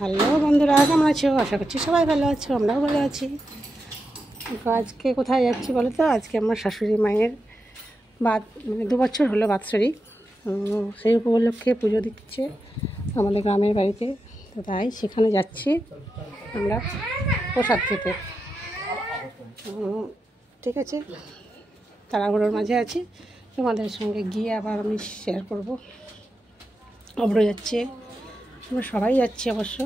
Hello বন্ধুরা, কেমন আছো? আশা করছি সবাই ভালো আছো, আমরাও ভালো আছি। আজকে কোথায় যাচ্ছি বলো তো? আজকে আমার শাশুড়ি মায়ের মানে 2 বছর হলো বাৎসরিক, সেই উপলক্ষে পুজো দিচ্ছে আমাদের গ্রামের বাড়িতে। তো তাই সেখানে যাচ্ছি আমরা প্রসাদ খেতে। ঠিক আছে, তাড়াহুড়োর মাঝে আছি, তোমাদের সঙ্গে গিয়ে আবার আমি শেয়ার করব। অব্র যাচ্ছে, আমরা সবাই যাচ্ছি অবশ্য।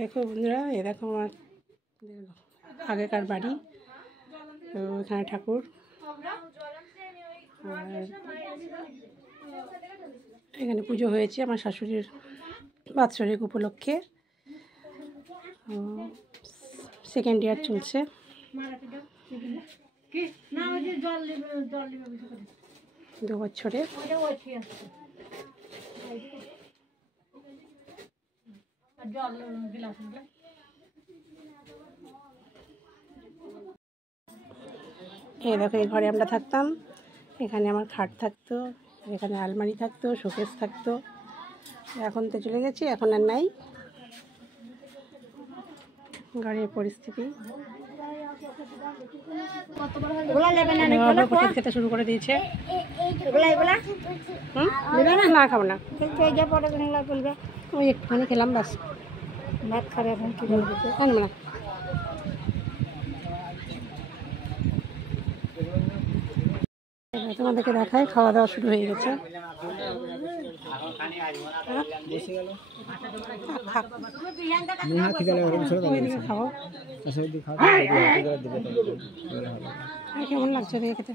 দেখো বন্ধুরা, এরকম আমার আগেকার বাড়ি, এখানে ঠাকুর, আর এখানে পুজো হয়েছে আমার শাশুড়ির বাৎসরিক উপলক্ষে। 2nd ইয়ার চলছে। 2 বছরে এই দেখো, এই ঘরে আমরা থাকতাম। এখানে আমার খাট থাকতো, এখানে আলমারি থাকতো, শোকেস থাকতো। এখন তো চলে গেছি, এখন আর নাই ঘরের পরিস্থিতি। প্রসাদ খেতে শুরু করে দিয়েছে। না, খাবো না, ওই একটুখানি খেলাম বাস। ভাত খাবে এখন? কি বলবো না। তোমাদেরকে দেখায়, খাওয়া দাওয়া শুরু হয়ে গেছে। খাবো। কেমন লাগছে দিয়ে খেতে?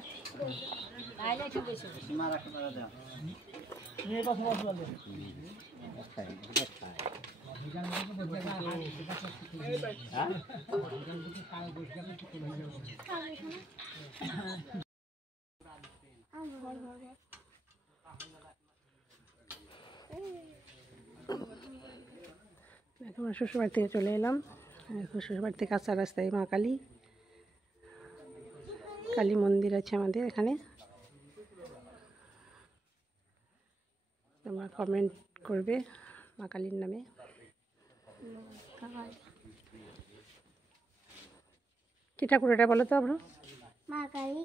আমরা শ্বশুরবাড়ি থেকে চলে এলাম। শ্বশুরবাড়ি থেকে আসার রাস্তায় মা কালী মন্দির আছে আমাদের এখানে। তোমরা কমেন্ট করবে মা কালীর নামে। কি ঠাকুর এটা বলো তো? আমরা মা কালী।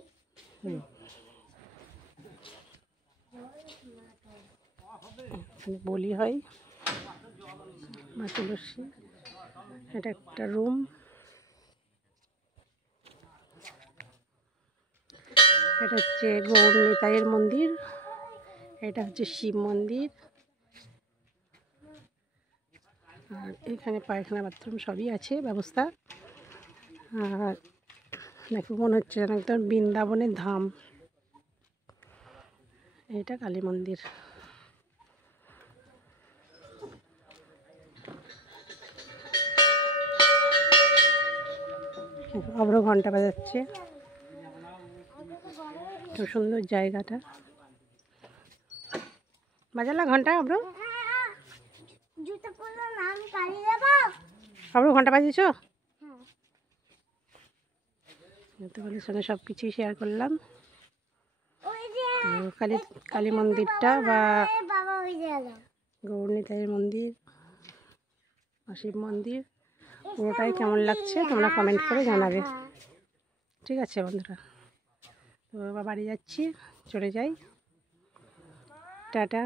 বলি হয় মা তুলসী। এটা একটা রুম। এটা হচ্ছে গৌর নিতাইয়ের মন্দির। এটা হচ্ছে শিব মন্দির। আর এখানে পায়খানা বাথরুম সবই আছে ব্যবস্থা। আর দেখো, মনে হচ্ছে যেন একদম বৃন্দাবনের ধাম। এটা কালী মন্দির। অব্র ঘন্টা বাজাচ্ছে, খুব সুন্দর জায়গাটা। বাজালা ঘন্টা অব্র? অব্র ঘন্টা বাজিয়েছ? তোমাদের সঙ্গে সব কিছুই শেয়ার করলাম। তো কালী মন্দিরটা বা গৌর নিতাইয়ের মন্দির, শিব মন্দির, পুরোটাই কেমন লাগছে তোমরা কমেন্ট করে জানাবে। ঠিক আছে বন্ধুরা, তো বাড়ি যাচ্ছি, চলে যাই, টাটা।